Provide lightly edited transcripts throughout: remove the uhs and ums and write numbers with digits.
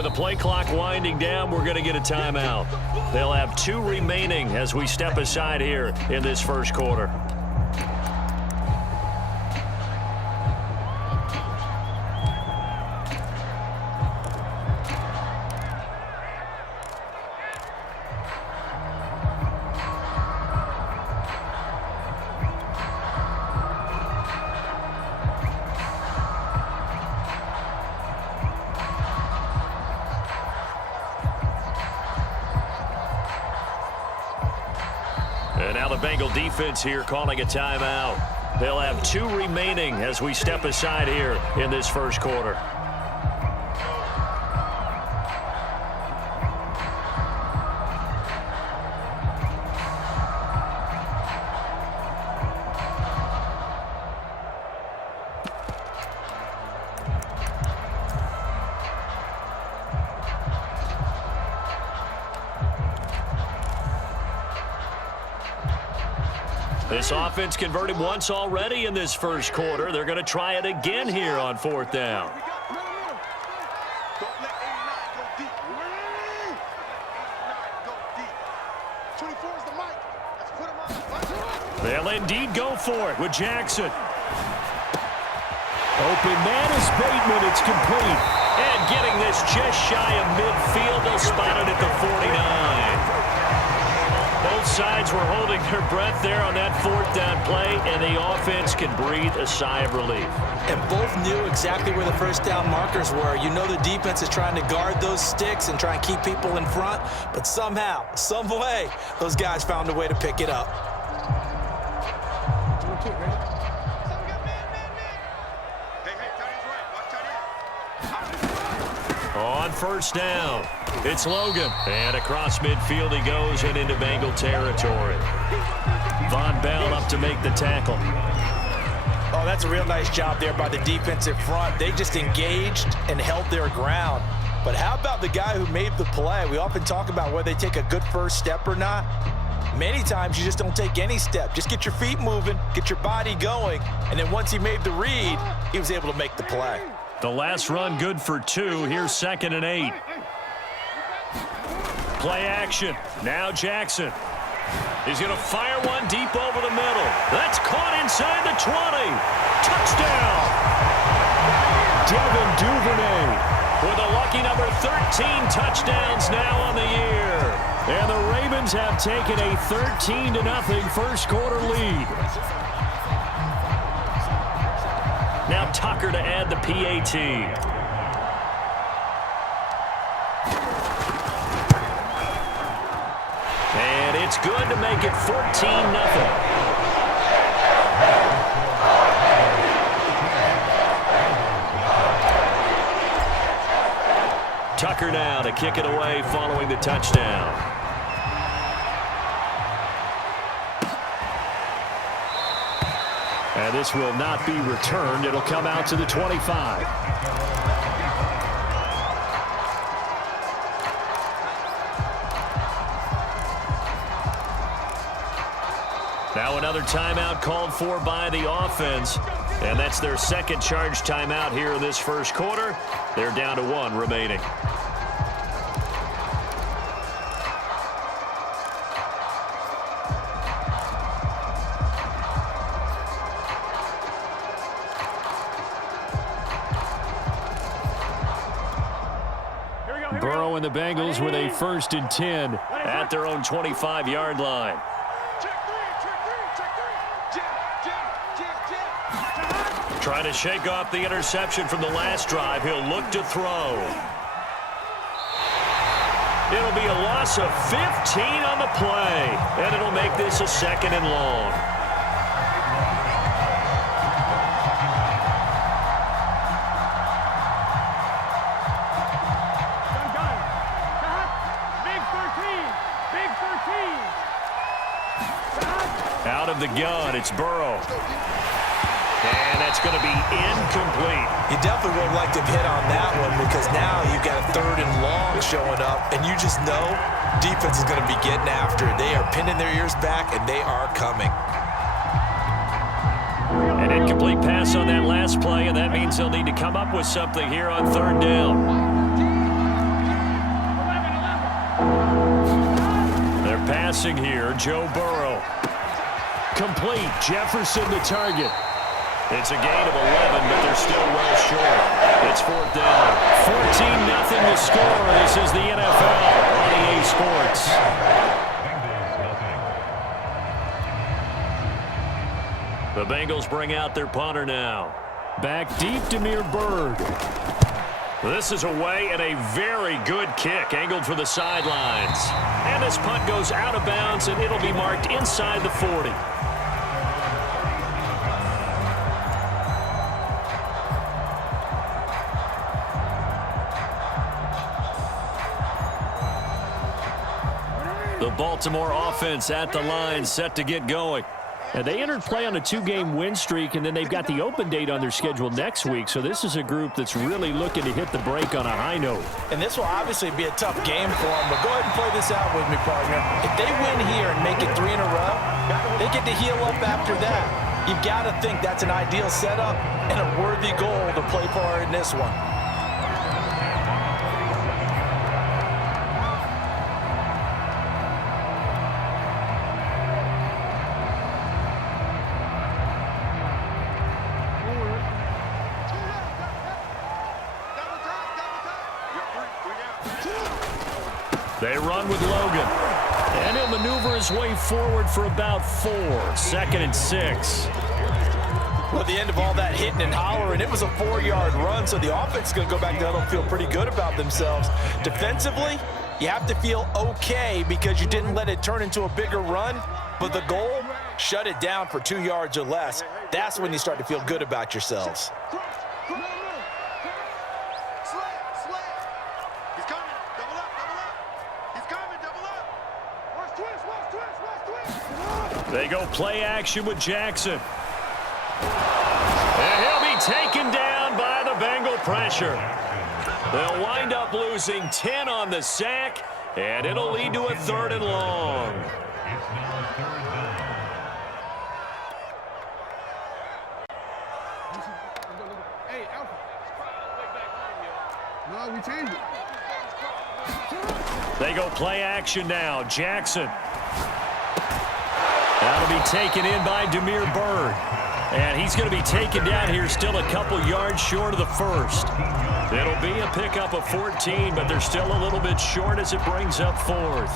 with the play clock winding down, we're going to get a timeout. They'll have 2 remaining as we step aside here in this first quarter. And now the Bengal defense here calling a timeout. They'll have 2 remaining as we step aside here in this first quarter. This offense converted once already in this first quarter. They're going to try it again here on 4th down. They'll indeed go for it with Jackson. Open man is Bateman. It's complete. And getting this just shy of midfield. They'll spot it at the 49. Both sides were holding their breath there on that 4th down play, and the offense can breathe a sigh of relief. And both knew exactly where the first down markers were. You know the defense is trying to guard those sticks and try and keep people in front, but somehow, some way, those guys found a way to pick it up. On 1st down, it's Logan. And across midfield he goes and into Bengal territory. Von Bell up to make the tackle. Oh, that's a real nice job there by the defensive front. They just engaged and held their ground. But how about the guy who made the play? We often talk about whether they take a good first step or not. Many times you just don't take any step. Just get your feet moving, get your body going, and then once he made the read, he was able to make the play. The last run good for 2. Here's 2nd and 8. Play action. Now Jackson. He's going to fire one deep over the middle. That's caught inside the 20. Touchdown. Devin Duvernay with a lucky number 13 touchdowns now on the year. And the Ravens have taken a 13-0 first quarter lead. Now Tucker to add the PAT. And it's good to make it 14-0. Tucker now to kick it away following the touchdown. And this will not be returned. It'll come out to the 25. Now another timeout called for by the offense. And that's their second charge timeout here in this first quarter. They're down to 1 remaining. Burrow and the Bengals with a 1st and 10 at their own 25-yard line. Trying to shake off the interception from the last drive. He'll look to throw. It'll be a loss of 15 on the play, and it'll make this a 2nd and long. Out of the gun, it's Burrow. And that's going to be incomplete. You definitely would like to hit on that one because now you've got a 3rd and long showing up, and you just know defense is going to be getting after it. They are pinning their ears back, and they are coming. An incomplete pass on that last play, and that means they'll need to come up with something here on 3rd down. passing here. Joe Burrow. Complete. Jefferson the target. It's a gain of 11, but they're still well short. It's fourth down. 14-0 to score. This is the NFL on EA Sports. The Bengals bring out their punter now. Back deep, Demir Bird. This is away and a very good kick, angled for the sidelines. And this punt goes out of bounds, and it'll be marked inside the 40. The Baltimore offense at the line, set to get going. And they entered play on a 2-game win streak, and then they've got the open date on their schedule next week. So this is a group that's really looking to hit the break on a high note. And this will obviously be a tough game for them, but go ahead and play this out with me, partner. If they win here and make it 3 in a row, they get to heal up after that. You've got to think that's an ideal setup and a worthy goal to play for in this one. They run with Logan. And he'll maneuver his way forward for about 4. 2nd and 6. Well, at the end of all that hitting and hollering, it was a 4-yard run, so the offense is going to go back down and feel pretty good about themselves. Defensively, you have to feel okay because you didn't let it turn into a bigger run, but the goal, shut it down for 2 yards or less. That's when you start to feel good about yourselves. They go play action with Jackson. And he'll be taken down by the Bengal pressure. They'll wind up losing 10 on the sack, and it'll lead to a 3rd and long. They go play action now. Jackson. That'll be taken in by Demir Bird. And he's going to be taken down here still a couple yards short of the first. It'll be a pickup of 14, but they're still a little bit short as it brings up 4th.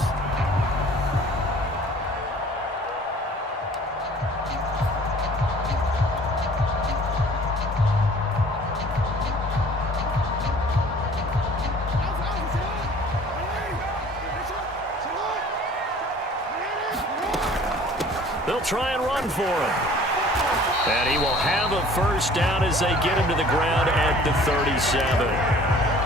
They'll try and run for him. And he will have a first down as they get him to the ground at the 37.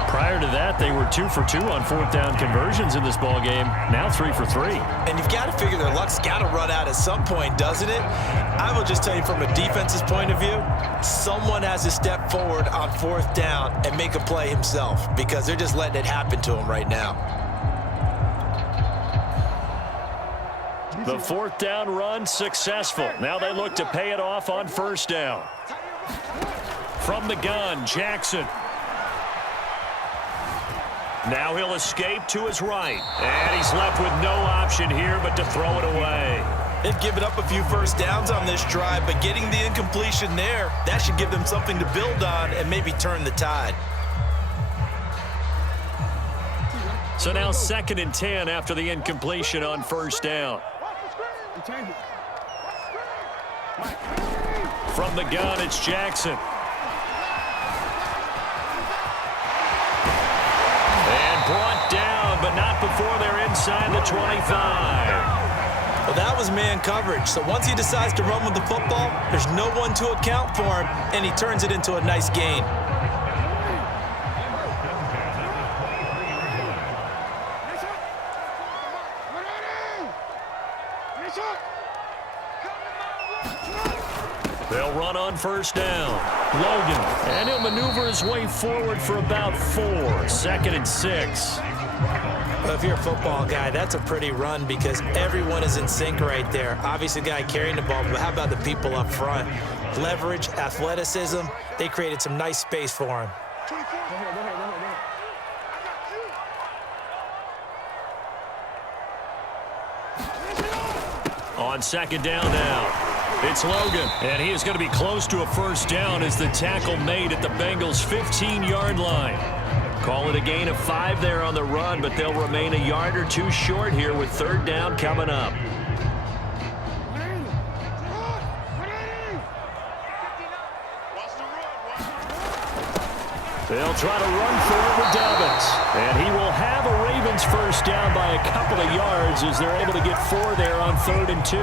Prior to that, they were 2 for 2 on 4th down conversions in this ballgame. Now 3 for 3. And you've got to figure their luck's got to run out at some point, doesn't it? I will just tell you from a defense's point of view, someone has to step forward on 4th down and make a play himself because they're just letting it happen to him right now. The 4th down run successful. Now they look to pay it off on 1st down. From the gun, Jackson. Now he'll escape to his right. And he's left with no option here but to throw it away. They've given up a few first downs on this drive, but getting the incompletion there, that should give them something to build on and maybe turn the tide. So now 2nd and 10 after the incompletion on 1st down. From the gun, it's Jackson. And brought down, but not before they're inside the 25. Well, that was man coverage. So once he decides to run with the football, there's no one to account for him, and he turns it into a nice gain. They'll run on 1st down. Logan, and he'll maneuver his way forward for about 4. 2nd and 6. Well, if you're a football guy, that's a pretty run because everyone is in sync right there. Obviously, the guy carrying the ball, but how about the people up front? Leverage, athleticism, they created some nice space for him. On second down now. It's Logan, and he is going to be close to a first down as the tackle made at the Bengals' 15-yard line. Call it a gain of 5 there on the run, but they'll remain a yard or two short here with third down coming up. They'll try to run for it with Dobbins. And he will have a Ravens first down by a couple of yards as they're able to get 4 there on 3rd and 2.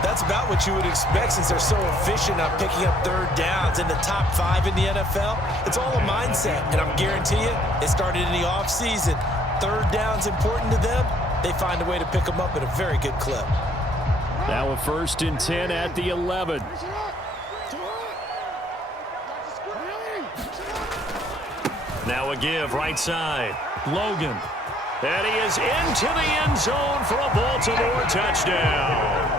That's about what you would expect since they're so efficient on picking up third downs in the top 5 in the NFL. It's all a mindset, and I'm guarantee you, it started in the offseason. Third down's important to them. They find a way to pick them up at a very good clip. Now a 1st and 10 at the 11. Now a give right side. Logan. And he is into the end zone for a Baltimore touchdown.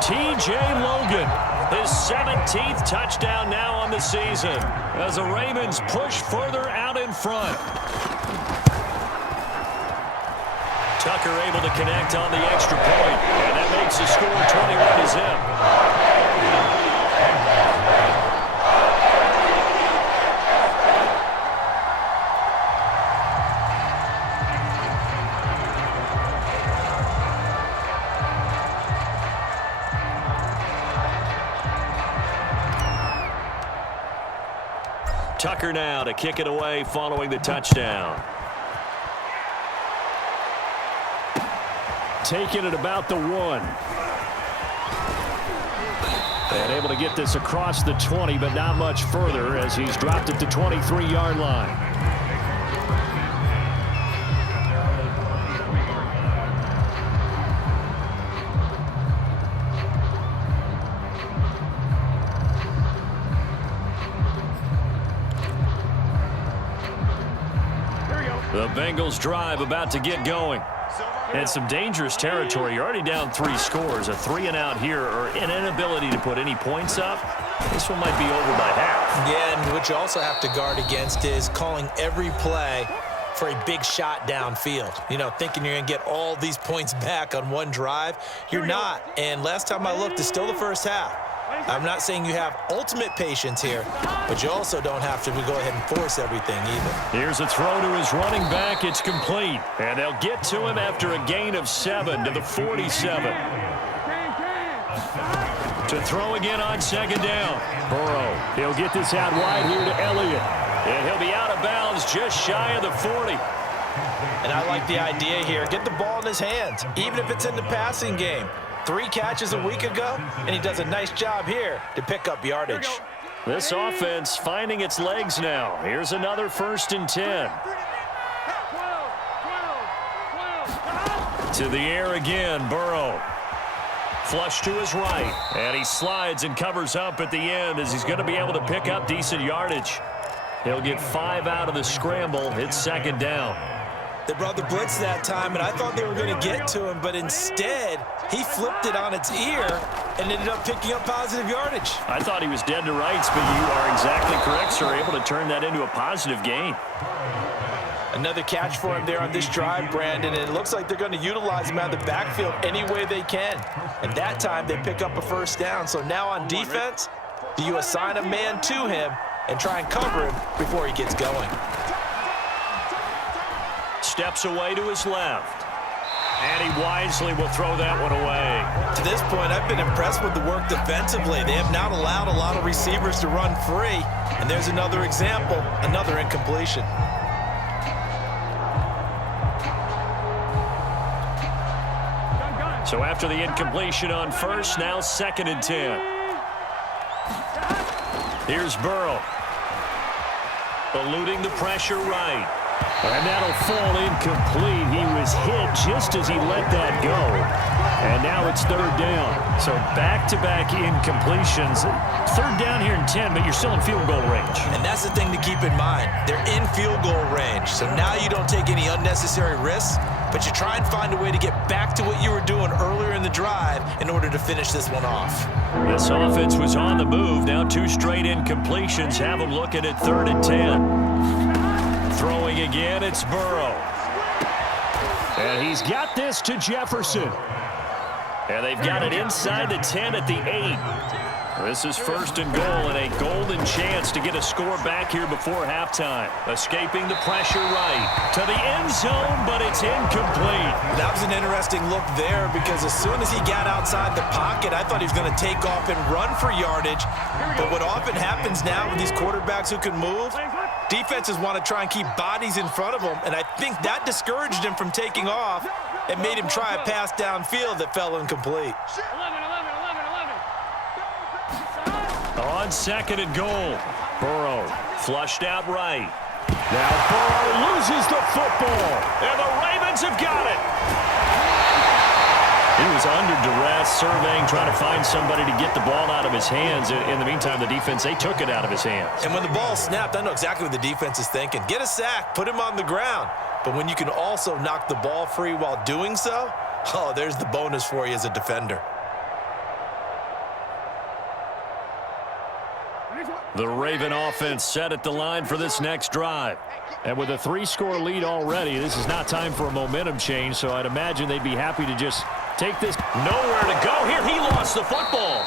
T.J. Logan, his 17th touchdown now on the season as the Ravens push further out in front. Tucker able to connect on the extra point, and that makes the score 21-0. Tucker now to kick it away following the touchdown. Taking it about the 1. And able to get this across the 20, but not much further as he's dropped it to 23-yard line. The Bengals drive about to get going. And some dangerous territory. You're already down 3 scores. A 3-and-out here or an inability to put any points up. This one might be over by half. Yeah, and what you also have to guard against is calling every play for a big shot downfield. You know, thinking you're going to get all these points back on one drive. You're not. And last time I looked, it's still the first half. I'm not saying you have ultimate patience here, but you also don't have to go ahead and force everything either. Here's a throw to his running back. It's complete. And they'll get to him after a gain of 7 to the 47. To throw again on second down. Burrow. He'll get this out wide here to Elliott. And he'll be out of bounds just shy of the 40. And I like the idea here. Get the ball in his hands, even if it's in the passing game. 3 catches a week ago, and he does a nice job here to pick up yardage. This offense finding its legs now. Here's another 1st and 10. To the air again, Burrow. Flush to his right, and he slides and covers up at the end as he's going to be able to pick up decent yardage. He'll get 5 out of the scramble. It's second down. They brought the blitz that time, and I thought they were going to get to him, but instead, he flipped it on its ear and ended up picking up positive yardage. I thought he was dead to rights, but you are exactly correct, sir. Able to turn that into a positive gain. Another catch for him there on this drive, Brandon, and it looks like they're going to utilize him out of the backfield any way they can. And that time, they pick up a first down. So now on defense, do you assign a man to him and try and cover him before he gets going? Steps away to his left. And he wisely will throw that one away. To this point, I've been impressed with the work defensively. They have not allowed a lot of receivers to run free. And there's another example, another incompletion. So after the incompletion on first, now 2nd and 10. Here's Burrow. Eluding the pressure right. And that'll fall incomplete. He was hit just as he let that go. And now it's 3rd down. So back-to-back incompletions. 3rd down here in 10, but you're still in field goal range. And that's the thing to keep in mind. They're in field goal range. So now you don't take any unnecessary risks, but you try and find a way to get back to what you were doing earlier in the drive in order to finish this one off. This offense was on the move. Now 2 straight incompletions have them looking at 3rd and 10. Throwing again, it's Burrow. And he's got this to Jefferson. And they've got it inside the 10 at the 8. This is first and goal, and a golden chance to get a score back here before halftime. Escaping the pressure right to the end zone, but it's incomplete. That was an interesting look there because as soon as he got outside the pocket, I thought he was going to take off and run for yardage. But what often happens now with these quarterbacks who can move, defenses want to try and keep bodies in front of them, and I think that discouraged him from taking off and made him try a pass downfield that fell incomplete. On second and goal, Burrow flushed out right. Now Burrow loses the football, and the Ravens have got it. He was under duress, surveying, trying to find somebody to get the ball out of his hands. In the meantime, the defense, they took it out of his hands. And when the ball snapped, I know exactly what the defense is thinking. Get a sack, put him on the ground. But when you can also knock the ball free while doing so, oh, there's the bonus for you as a defender. The Raven offense set at the line for this next drive. And with a 3-score lead already, this is not time for a momentum change, so I'd imagine they'd be happy to just take this. Nowhere to go here. He lost the football.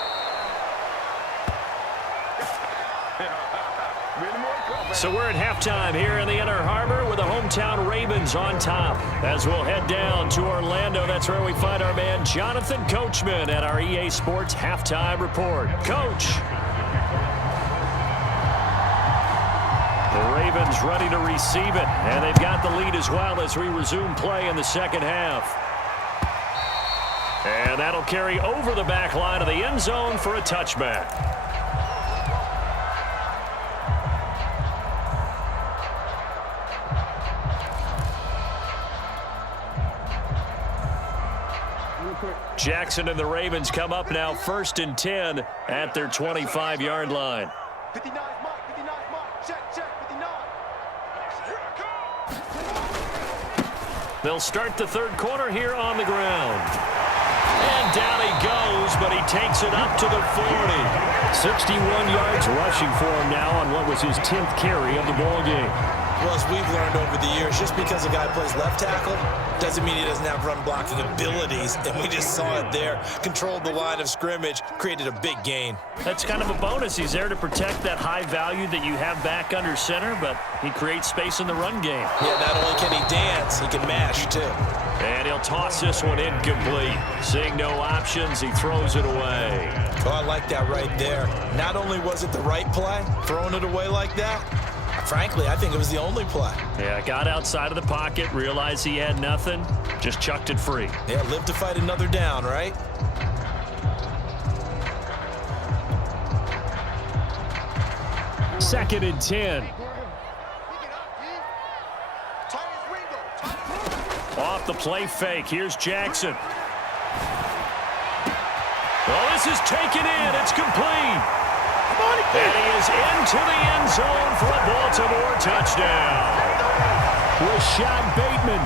So we're at halftime here in the Inner Harbor with the hometown Ravens on top. As we'll head down to Orlando, that's where we find our man Jonathan Coachman at our EA Sports Halftime Report. Coach. The Ravens ready to receive it, and they've got the lead as well as we resume play in the second half. And that'll carry over the back line of the end zone for a touchback. Jackson and the Ravens come up now first and 10 at their 25-yard line. 59, Mike, 59, Mike, check, 59. They'll start the third quarter here on the ground. And down he goes, but he takes it up to the 40. 61 yards rushing for him now on what was his 10th carry of the ball game. Well, as we've learned over the years, just because a guy plays left tackle doesn't mean he doesn't have run-blocking abilities, and we just saw it there. Controlled the line of scrimmage, created a big gain. That's kind of a bonus. He's there to protect that high value that you have back under center, but he creates space in the run game. Yeah, not only can he dance, he can mash, too. And he'll toss this one incomplete. Seeing no options, he throws it away. Oh, I like that right there. Not only was it the right play, throwing it away like that, frankly, I think it was the only play. Yeah, got outside of the pocket, realized he had nothing, just chucked it free. Yeah, live to fight another down, right? Second and 10. Off the play fake. Here's Jackson. Well, this is taken in. It's complete. And he is into the end zone for a Baltimore touchdown. Rashad Bateman,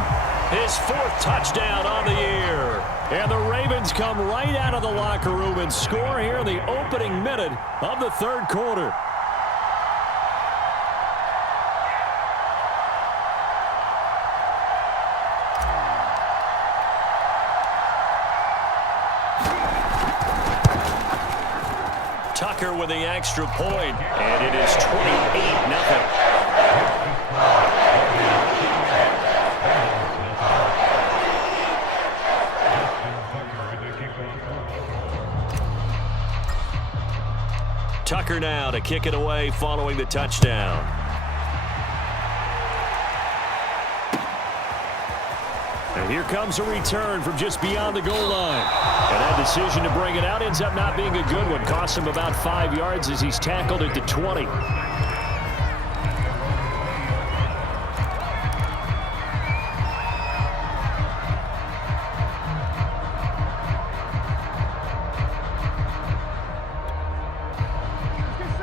his 4th touchdown on the year. And the Ravens come right out of the locker room and score here in the opening minute of the third quarter. Tucker with the extra point, and it is 28-0. Tucker now to kick it away following the touchdown. And here comes a return from just beyond the goal line. And that decision to bring it out ends up not being a good one. Costs him about 5 yards as he's tackled at the 20.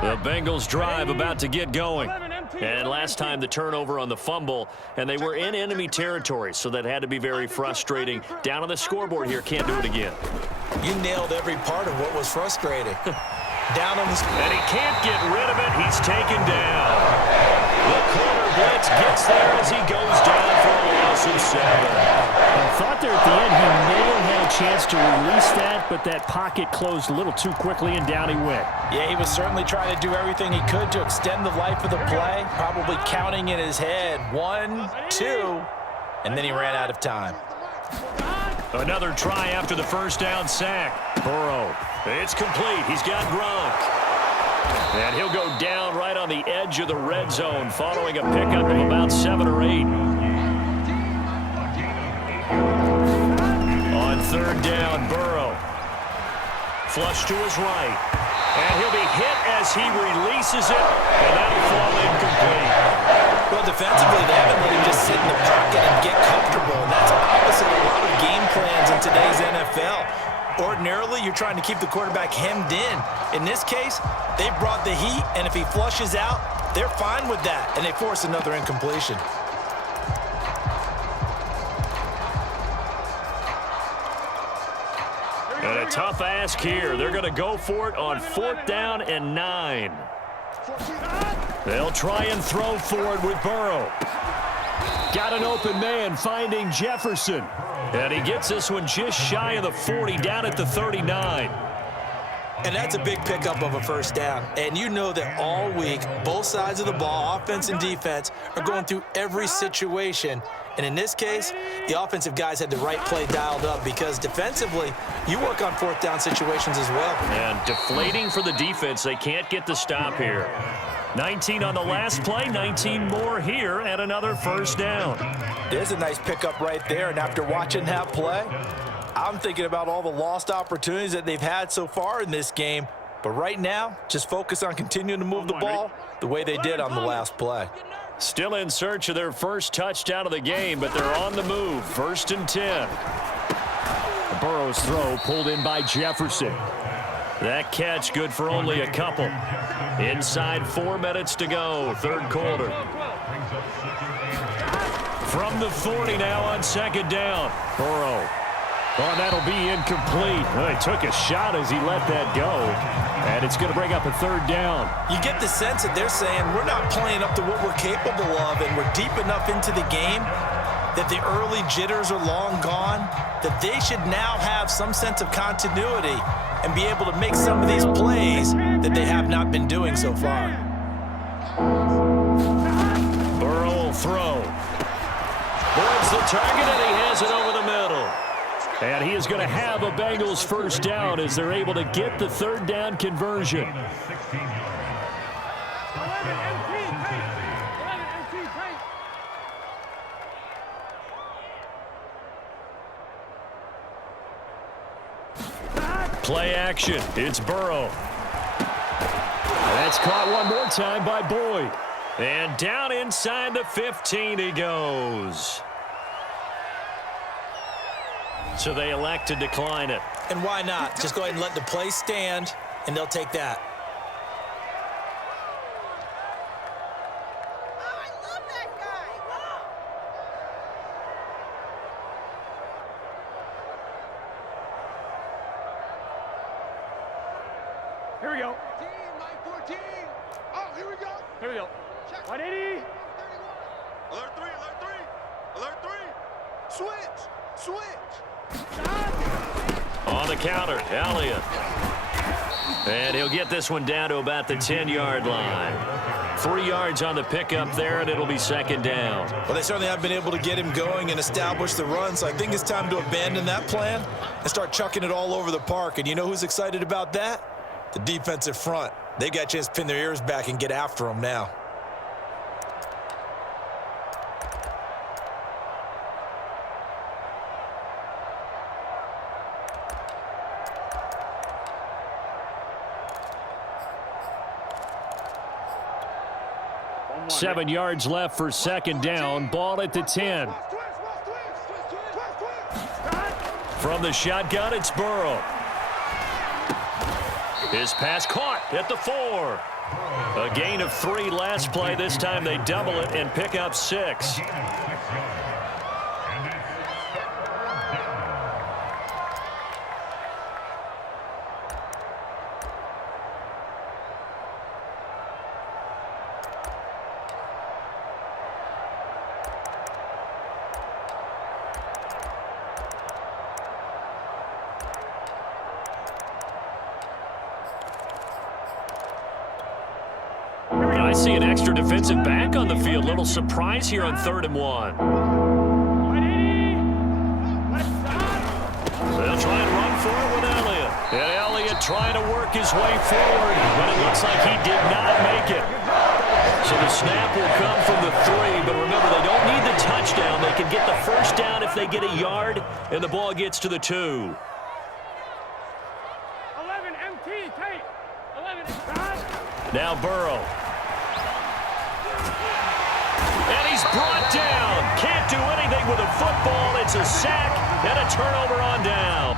The Bengals drive about to get going. And last time the turnover on the fumble, and they were in enemy territory, so that had to be very frustrating. Down on the scoreboard here, can't do it again. You nailed every part of what was frustrating. Down on the... And he can't get rid of it. He's taken down. The corner blitz gets there as he goes down for a loss of 7. I thought there at the end he may have had a chance to release that, but that pocket closed a little too quickly, and down he went. Yeah, he was certainly trying to do everything he could to extend the life of the play, probably counting in his head 1, 2, and then he ran out of time. Another try after the first down sack. Burrow. It's complete. He's got Gronk. And he'll go down right on the edge of the red zone following a pickup of about 7 or 8. On third down, Burrow. Flush to his right. And he'll be hit as he releases it, and that'll fall incomplete. Well, defensively, they haven't let him just sit in the pocket and get comfortable, and that's opposite a lot of game plans in today's NFL. Ordinarily, you're trying to keep the quarterback hemmed in. In this case, they brought the heat, and if he flushes out, they're fine with that, and they force another incompletion. And a tough ask here. They're going to go for it on 4th down and 9. They'll try and throw for it with Burrow. Got an open man finding Jefferson. And he gets this one just shy of the 40, down at the 39. And that's a big pickup of a first down. And you know that all week, both sides of the ball, offense and defense, are going through every situation. And in this case, the offensive guys had the right play dialed up because defensively, you work on 4th down situations as well. And deflating for the defense. They can't get the stop here. 19 on the last play, 19 more here, and another first down. There's a nice pickup right there. And after watching that play, I'm thinking about all the lost opportunities that they've had so far in this game. But right now, just focus on continuing to move the ball the way they did on the last play. Still in search of their first touchdown of the game, but they're on the move. 1st and 10. Burrow's throw pulled in by Jefferson. That catch good for only a couple. Inside 4 minutes to go, 3rd quarter. From the 40 now on 2nd down. Burrow. Oh, that'll be incomplete. Well, he took a shot as he let that go. And it's going to bring up a 3rd down. You get the sense that they're saying we're not playing up to what we're capable of, and we're deep enough into the game that the early jitters are long gone, that they should now have some sense of continuity and be able to make some of these plays that they have not been doing so far. Burrow will throw. Boards the target, and he has it over the middle. And he is going to have a Bengals first down as they're able to get the 3rd down conversion. Play action. It's Burrow. That's caught one more time by Boyd. And down inside the 15 he goes. So they elect to decline it. And why not? Just go ahead and let the play stand, and they'll take that. Oh, I love that guy. Wow. Here we go. 14. Oh, here we go. Here we go. Check. 180. 31. Alert 3, alert 3. Alert 3. Switch. On the counter, Elliott. And he'll get this one down to about the 10-yard line. 3 yards on the pickup there, and it'll be 2nd down. Well, they certainly have been able to get him going and establish the run, so I think it's time to abandon that plan and start chucking it all over the park. And you know who's excited about that? The defensive front. They got a chance to pin their ears back and get after him now. Seven yards left for 2nd down. Ball at the 10. From the shotgun, it's Burrow. His pass caught at the 4. A gain of 3 last play. This time they double it and pick up 6. see an extra defensive back on the field. Little surprise here on 3rd and 1. They'll try and run for it with Elliott. And Elliott trying to work his way forward, but it looks like he did not make it. So the snap will come from the 3, but remember, they don't need the touchdown. They can get the first down if they get a yard, and the ball gets to the 2. 11 MT, take. 11. Now Burrow. And he's brought down. Can't do anything with a football. It's a sack and a turnover on down.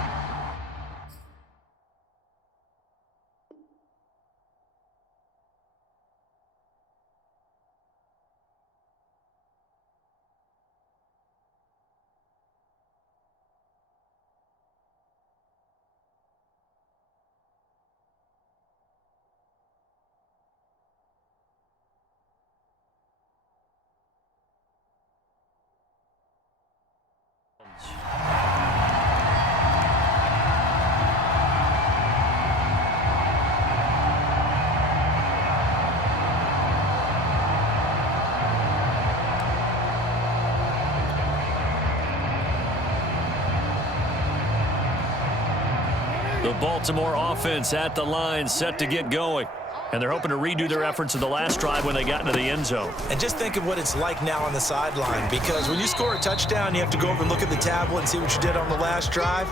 The Baltimore offense at the line, set to get going. And they're hoping to redo their efforts in the last drive when they got into the end zone. And just think of what it's like now on the sideline, because when you score a touchdown, you have to go over and look at the tablet and see what you did on the last drive.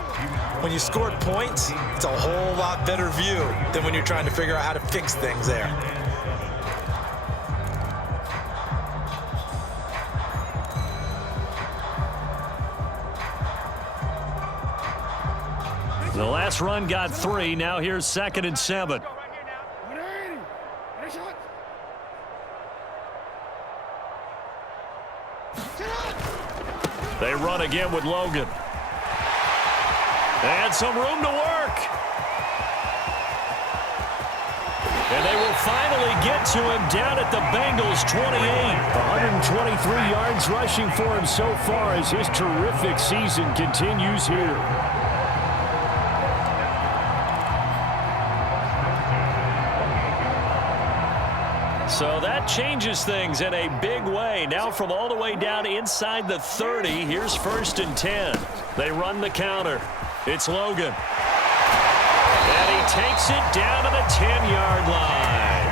When you scored points, it's a whole lot better view than when you're trying to figure out how to fix things there. The last run got 3. Now here's 2nd and 7. They run again with Logan. And some room to work. And they will finally get to him down at the Bengals 28. 123 yards rushing for him so far as his terrific season continues here. So that changes things in a big way. Now from all the way down inside the 30, here's 1st and 10. They run the counter. It's Logan. And he takes it down to the 10-yard line.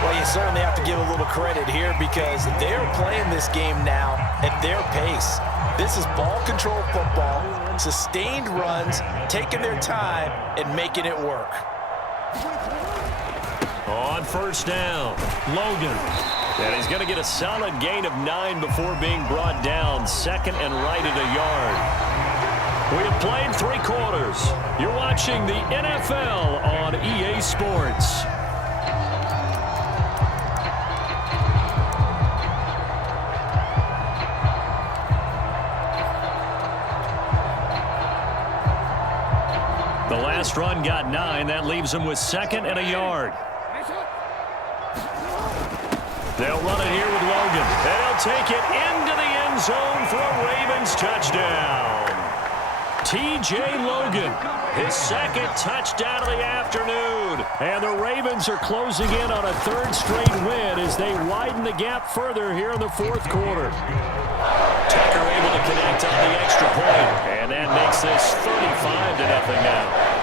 Well, you certainly have to give a little credit here because they're playing this game now at their pace. This is ball control football, sustained runs, taking their time and making it work. On 1st down, Logan. And he's going to get a solid gain of 9 before being brought down. 2nd and right at a yard. We have played 3 quarters. You're watching the NFL on EA Sports. The last run got 9. That leaves him with 2nd and a yard. They'll run it here with Logan. And he'll take it into the end zone for a Ravens touchdown. T.J. Logan, his 2nd touchdown of the afternoon. And the Ravens are closing in on a 3rd straight win as they widen the gap further here in the 4th quarter. Tucker able to connect on the extra point. And that makes this 35-0 now.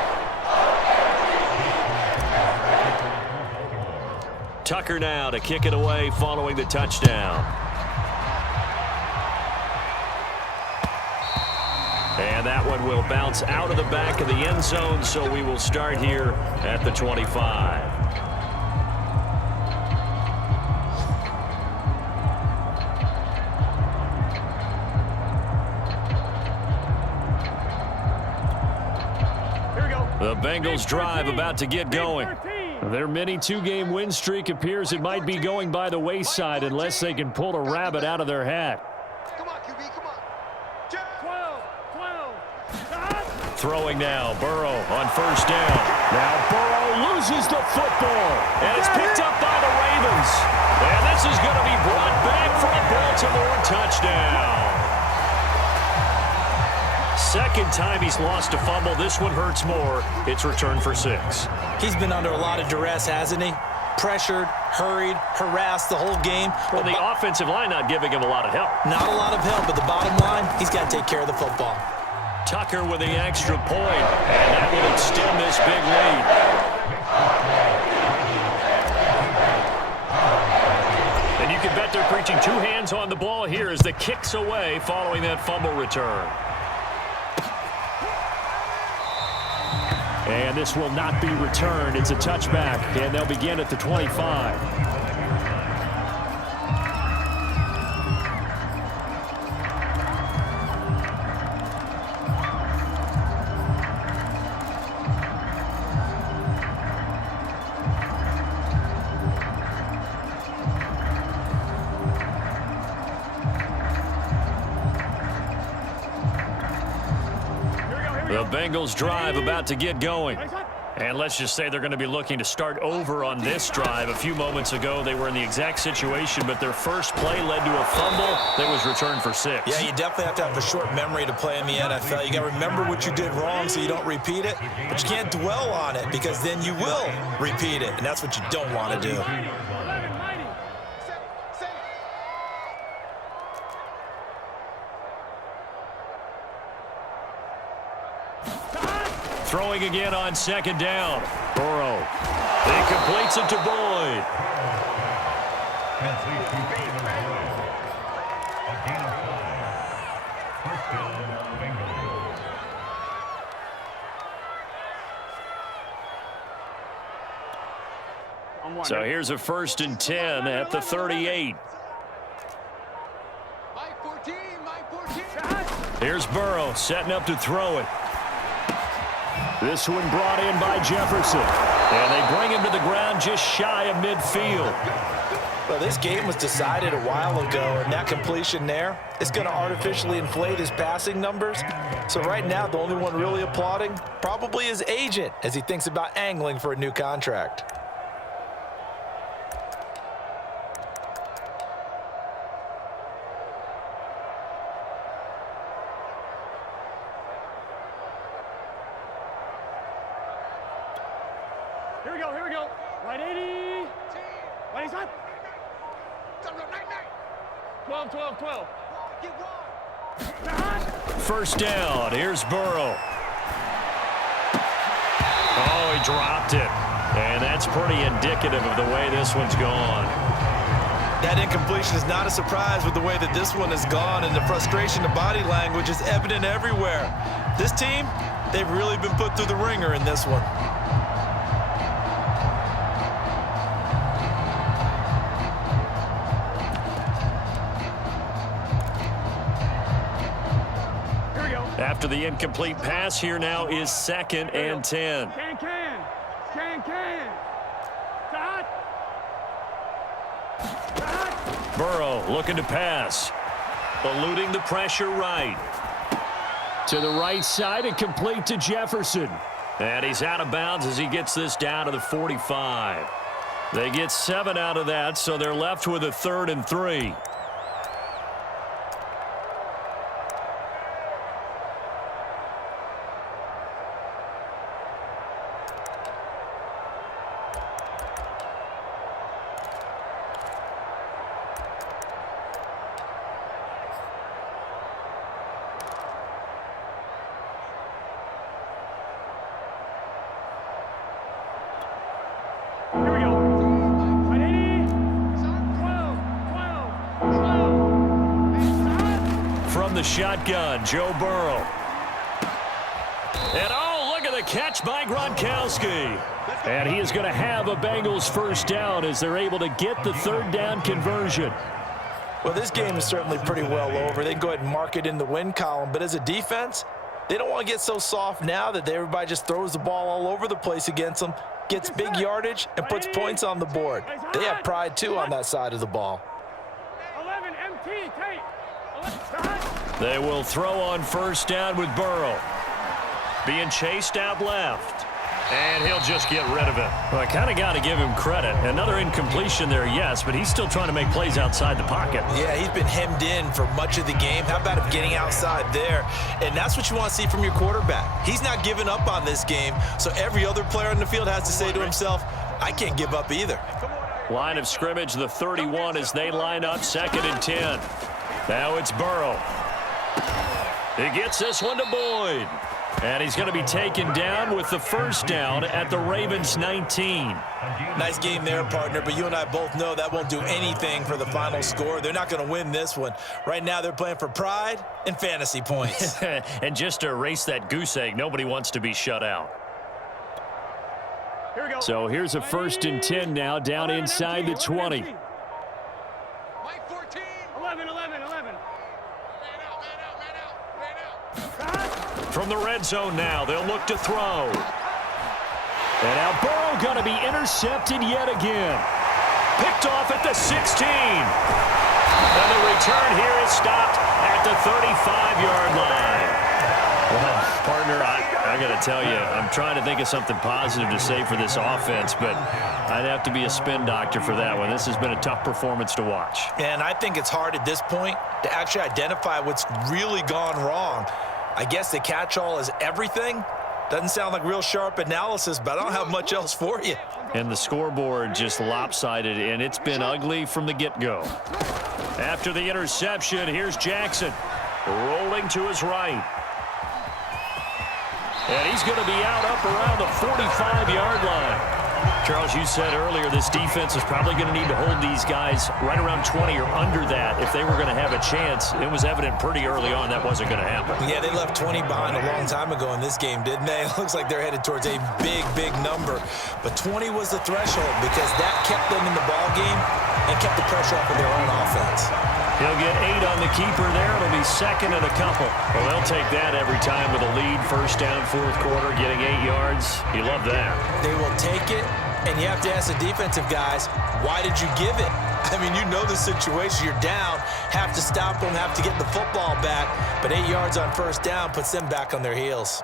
Tucker now to kick it away following the touchdown. And that one will bounce out of the back of the end zone, so we will start here at the 25. The Bengals drive about to get going. Their mini 2-game win streak appears it might be going by the wayside unless they can pull a rabbit out of their hat. Come on, QB, come on. 12. Throwing now, Burrow on 1st down. Now Burrow loses the football. And it's picked up by the Ravens. And this is going to be brought back for a Baltimore touchdown. 2nd time he's lost a fumble. This one hurts more. It's returned for 6. He's been under a lot of duress, hasn't he? pressured, hurried, harassed the whole game. Well, the offensive line not giving him a lot of help. Not a lot of help, but the bottom line, he's got to take care of the football. Tucker with the extra point, and that will extend this big lead. And you can bet they're preaching two hands on the ball here as the kick's away following that fumble return. And this will not be returned. It's a touchback, and they'll begin at the 25. The Bengals drive about to get going. And let's just say they're going to be looking to start over on this drive. A few moments ago, they were in the exact situation, but their first play led to a fumble that was returned for 6. Yeah, you definitely have to have a short memory to play in the NFL. You got to remember what you did wrong so you don't repeat it, but you can't dwell on it because then you will repeat it, and that's what you don't want to do. Throwing again on second down. Burrow. He completes it to Boyd. So here's a 1st and 10 at the 38. Here's Burrow setting up to throw it. This one brought in by Jefferson. And they bring him to the ground just shy of midfield. Well, this game was decided a while ago, and that completion there is going to artificially inflate his passing numbers. So right now, the only one really applauding probably his agent as he thinks about angling for a new contract. Here we go. Right 80. Right side. 12. 1st down. Here's Burrow. Oh, he dropped it. And that's pretty indicative of the way this one's gone. That incompletion is not a surprise with the way that this one has gone, and the frustration, the body language is evident everywhere. This team, they've really been put through the ringer in this one. After the incomplete pass, here now is 2nd and 10. Can. Burrow looking to pass. Eluding the pressure right. To the right side and complete to Jefferson. And he's out of bounds as he gets this down to the 45. They get 7 out of that, so they're left with a 3rd and 3. The shotgun, Joe Burrow. And oh, look at the catch by Gronkowski. And he is going to have a Bengals 1st down as they're able to get the 3rd down conversion. Well, this game is certainly pretty well over. They can go ahead and mark it in the win column. But as a defense, they don't want to get so soft now that everybody just throws the ball all over the place against them, gets big yardage, and puts points on the board. They have pride, too, on that side of the ball. 11 MT tape. They will throw on 1st down with Burrow. Being chased out left. And he'll just get rid of it. Well, I kind of got to give him credit. Another incompletion there, yes, but he's still trying to make plays outside the pocket. Yeah, he's been hemmed in for much of the game. How about him getting outside there? And that's what you want to see from your quarterback. He's not giving up on this game, so every other player on the field has to say to himself, I can't give up either. Line of scrimmage, the 31 as they line up 2nd and 10. Now it's Burrow. He gets this one to Boyd. And he's going to be taken down with the first down at the Ravens 19. Nice game there, partner, but you and I both know that won't do anything for the final score. They're not going to win this one. Right now they're playing for pride and fantasy points. And just to erase that goose egg, nobody wants to be shut out. Here we go. So here's a 1st and 10 now, down inside the 20. Mike 14. 11, 11, 11. Man out, man out, man out, man out. From the red zone now, they'll look to throw. And now Burrow going to be intercepted yet again. Picked off at the 16. And the return here is stopped at the 35-yard line. Well, partner, I got to tell you, I'm trying to think of something positive to say for this offense, but I'd have to be a spin doctor for that one. This has been a tough performance to watch. And I think it's hard at this point to actually identify what's really gone wrong. I guess the catch-all is everything. Doesn't sound like real sharp analysis, but I don't have much else for you. And the scoreboard just lopsided, and it's been ugly from the get-go. After the interception, here's Jackson rolling to his right. And he's going to be out up around the 45-yard line. Charles, you said earlier this defense is probably going to need to hold these guys right around 20 or under that if they were going to have a chance. It was evident pretty early on that wasn't going to happen. Yeah, they left 20 behind a long time ago in this game, didn't they? It looks like they're headed towards a big, big number. But 20 was the threshold because that kept them in the ball game and kept the pressure off of their own offense. He'll get 8 on the keeper there. It'll be 2nd and a couple. Well, they'll take that every time with a lead. 1st down, 4th quarter, getting 8 yards. You love that. They will take it, and you have to ask the defensive guys, why did you give it? I mean, you know the situation. You're down, have to stop them, have to get the football back, but 8 yards on 1st down puts them back on their heels.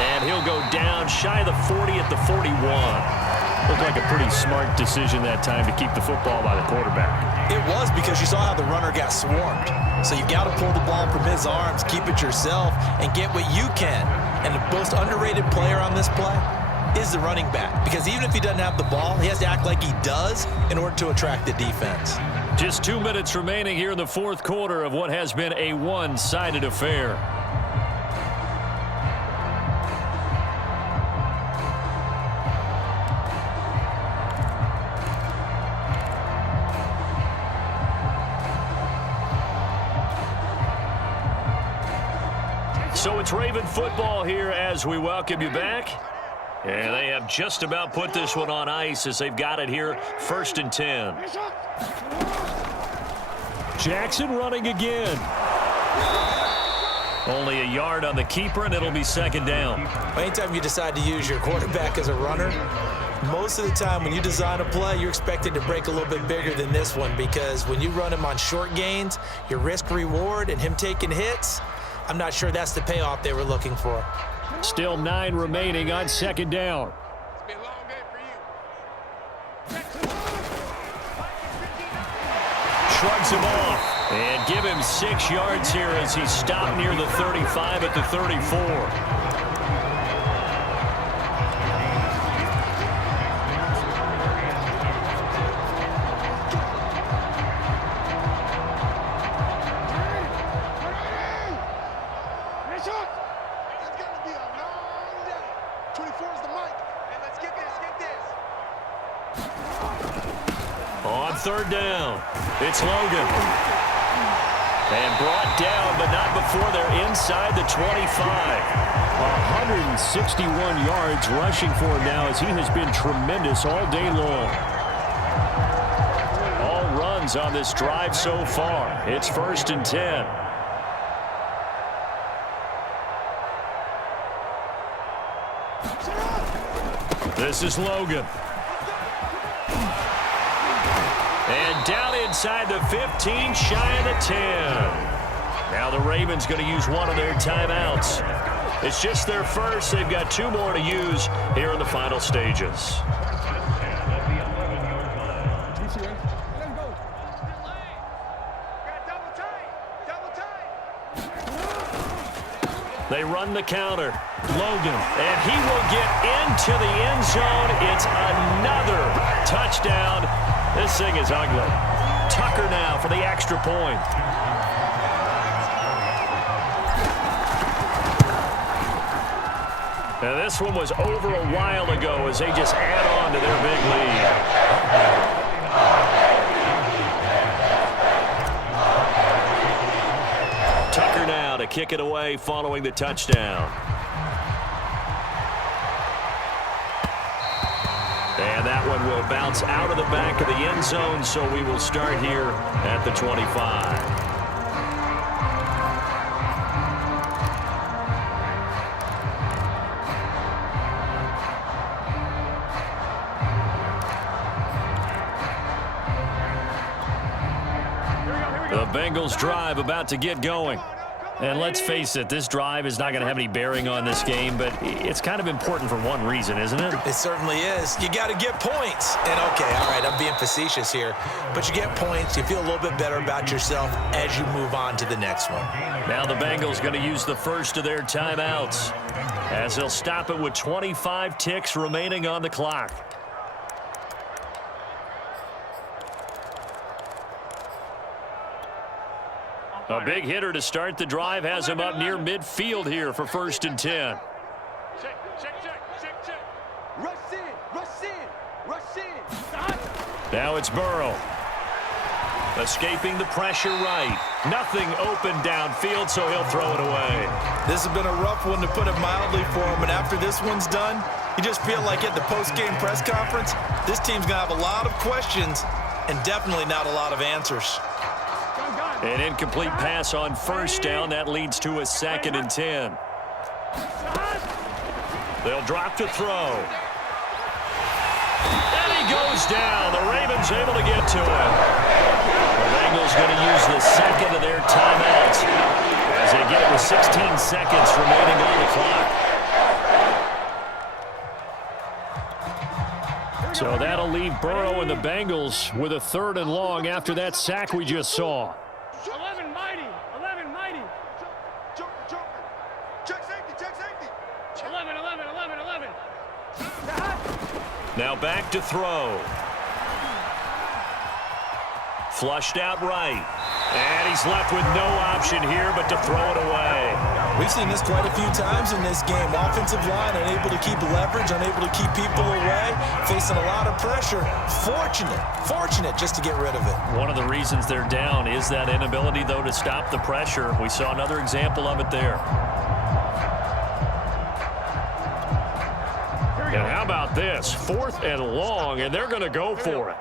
And he'll go down shy of the 40 at the 41. Looked like a pretty smart decision that time to keep the football by the quarterback. It was, because you saw how the runner got swarmed. So you got to pull the ball from his arms, keep it yourself, and get what you can. And the most underrated player on this play is the running back. Because even if he doesn't have the ball, he has to act like he does in order to attract the defense. Just 2 minutes remaining here in the 4th quarter of what has been a one-sided affair. So it's Raven football here as we welcome you back. And they have just about put this one on ice as they've got it here, 1st and 10. Jackson running again. Only a yard on the keeper, and it'll be 2nd down. Anytime you decide to use your quarterback as a runner, most of the time when you design a play, you're expected to break a little bit bigger than this one, because when you run him on short gains, your risk-reward and him taking hits, I'm not sure that's the payoff they were looking for. Still 9 remaining on 2nd down. It's been a long day for you. Shrugs him off and give him 6 yards here as he stopped near the 35 at the 34. It's gonna be a long day. 24 is the mic. And let's get this, On 3rd down, it's Logan. And brought down, but not before they're inside the 25. 161 yards rushing for him now as he has been tremendous all day long. All runs on this drive so far. It's 1st and 10. This is Logan. And down inside the 15, shy of the 10. Now the Ravens going to use one of their timeouts. It's just their first. They've got 2 more to use here in the final stages. They run the counter. Logan, and he will get into the end zone. It's another touchdown. This thing is ugly. Tucker now for the extra point. Now this one was over a while ago as they just add on to their big lead. Tucker now to kick it away following the touchdown. And that one will bounce out of the back of the end zone, so we will start here at the 25. The Bengals drive about to get going. And let's face it, this drive is not going to have any bearing on this game, but it's kind of important for one reason, isn't it? It certainly is. You got to get points. And, okay, all right, I'm being facetious here, but you get points. You feel a little bit better about yourself as you move on to the next one. Now the Bengals going to use the first of their timeouts as they'll stop it with 25 ticks remaining on the clock. A big hitter to start the drive has him up near midfield here for 1st and 10. Check. Rush in. Now it's Burrow. Escaping the pressure right. Nothing open downfield, so he'll throw it away. This has been a rough one, to put it mildly, for him. And after this one's done, you just feel like at the post-game press conference, this team's going to have a lot of questions and definitely not a lot of answers. An incomplete pass on 1st down. That leads to a 2nd and 10. They'll drop to throw. And he goes down. The Ravens able to get to him. The Bengals going to use the second of their timeouts as they get it with 16 seconds remaining on the clock. So that'll leave Burrow and the Bengals with a 3rd and long after that sack we just saw. 11 mighty. Check safety. 11. Now back to throw. Flushed out right. And he's left with no option here but to throw it away. We've seen this quite a few times in this game. Offensive line unable to keep leverage, unable to keep people away, facing a lot of pressure. Fortunate just to get rid of it. One of the reasons they're down is that inability, though, to stop the pressure. We saw another example of it there. And how about this? 4th and long, and they're going to go for it.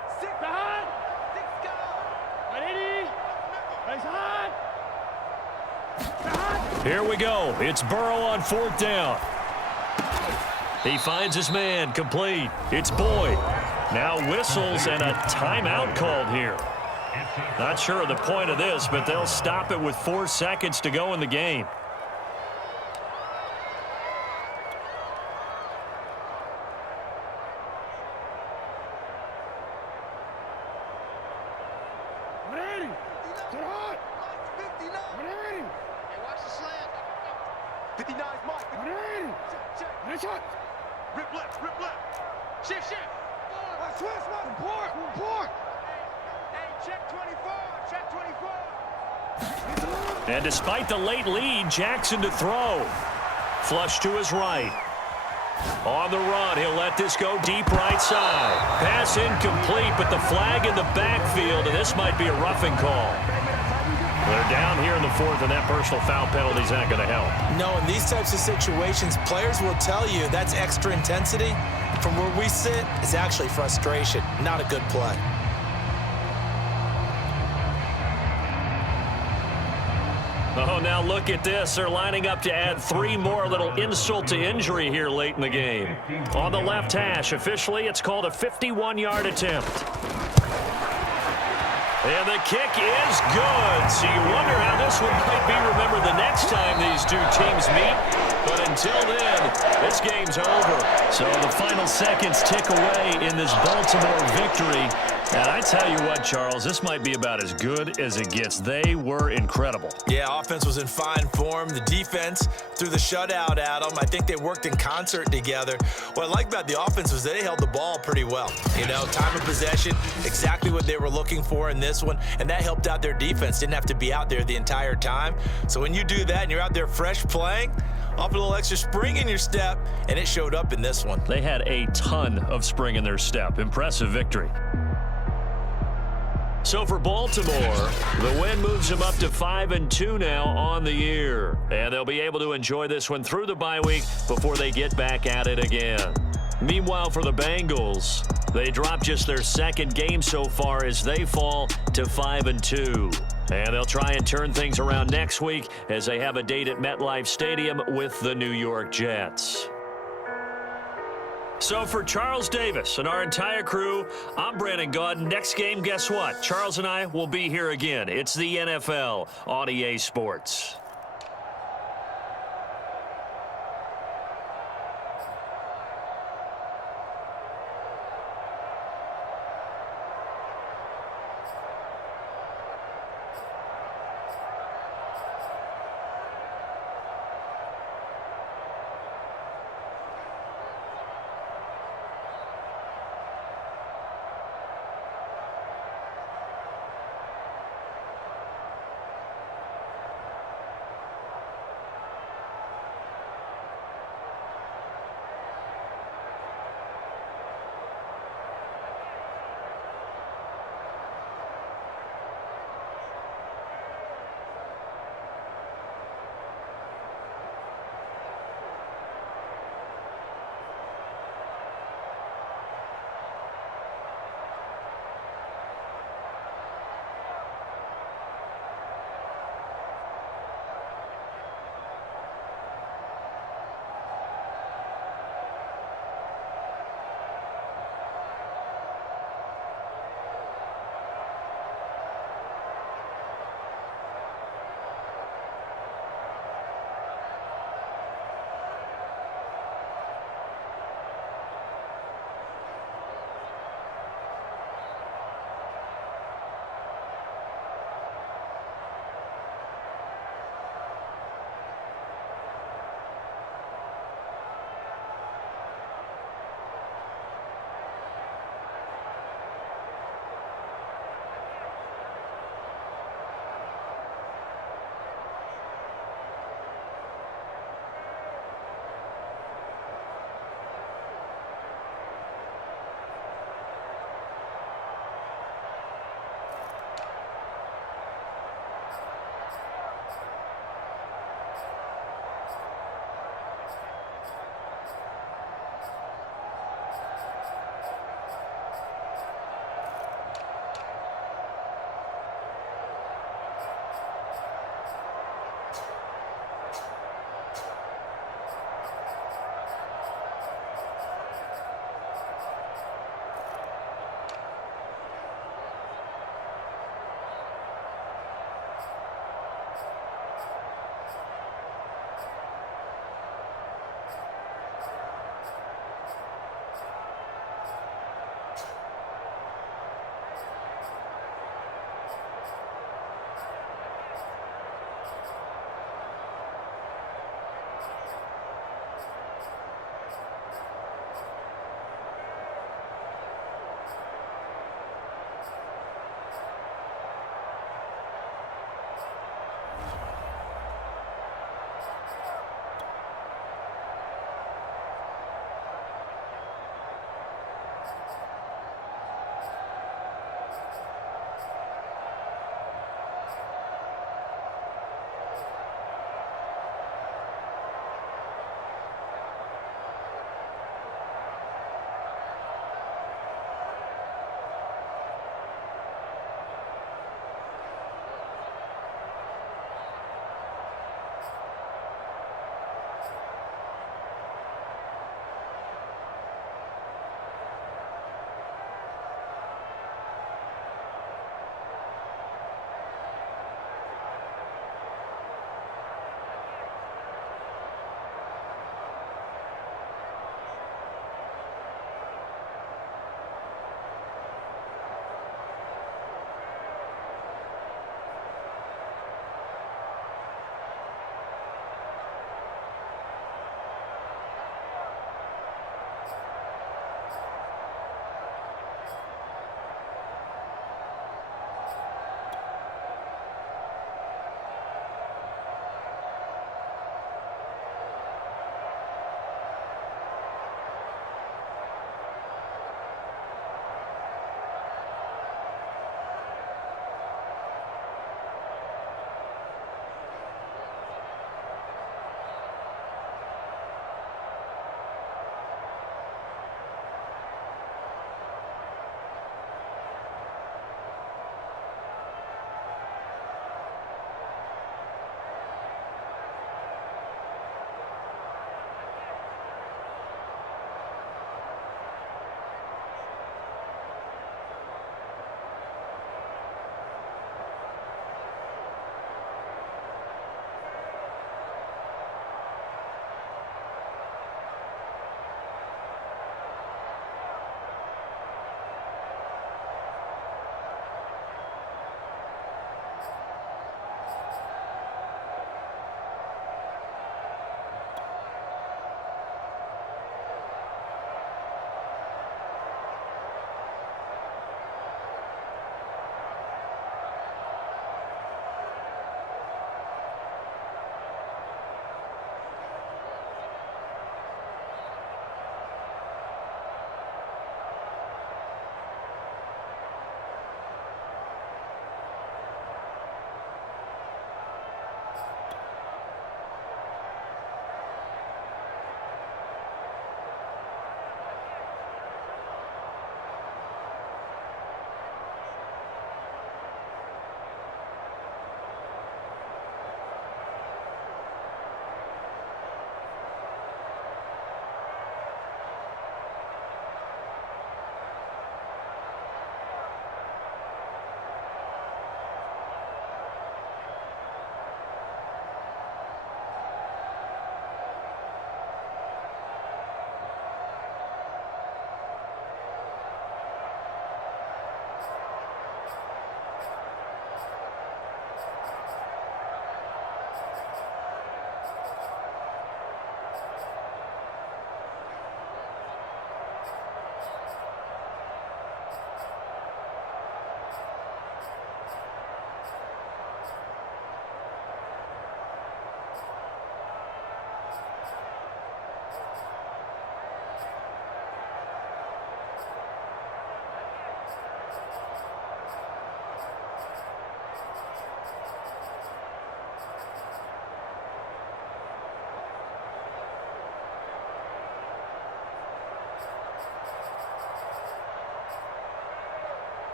Here we go. It's Burrow on 4th down. He finds his man, complete. It's Boyd. Now whistles and a timeout called here. Not sure of the point of this, but they'll stop it with 4 seconds to go in the game. Shift. Report. Hey, check 24. And despite the late lead, Jackson to throw. Flush to his right. On the run, he'll let this go deep right side. Pass incomplete, but the flag in the backfield, and this might be a roughing call. They're down here in the 4th, and that personal foul penalty is not going to help. No, in these types of situations, players will tell you that's extra intensity. From where we sit, it's actually frustration, not a good play. Oh, now look at this. They're lining up to add 3 more, little insult to injury here late in the game. On the left hash, officially, it's called a 51-yard attempt. And the kick is good. So you wonder how this one might be remembered the next time these two teams meet. But until then, this game's over. So the final seconds tick away in this Baltimore victory. And I tell you what, Charles, this might be about as good as it gets. They were incredible. Yeah, offense was in fine form. The defense threw the shutout at them. I think they worked in concert together. What I like about the offense was they held the ball pretty well. You know, time of possession, exactly what they were looking for in this one, and that helped out their defense. Didn't have to be out there the entire time. So when you do that and you're out there fresh playing, off a little extra spring in your step, and it showed up in this one. They had a ton of spring in their step. Impressive victory. So for Baltimore, the win moves them up to 5-2 now on the year. And they'll be able to enjoy this one through the bye week before they get back at it again. Meanwhile, for the Bengals, they drop just their second game so far as they fall to 5-2. And they'll try and turn things around next week as they have a date at MetLife Stadium with the New York Jets. So for Charles Davis and our entire crew, I'm Brandon Gaudin. Next game, guess what? Charles and I will be here again. It's the NFL on EA Sports.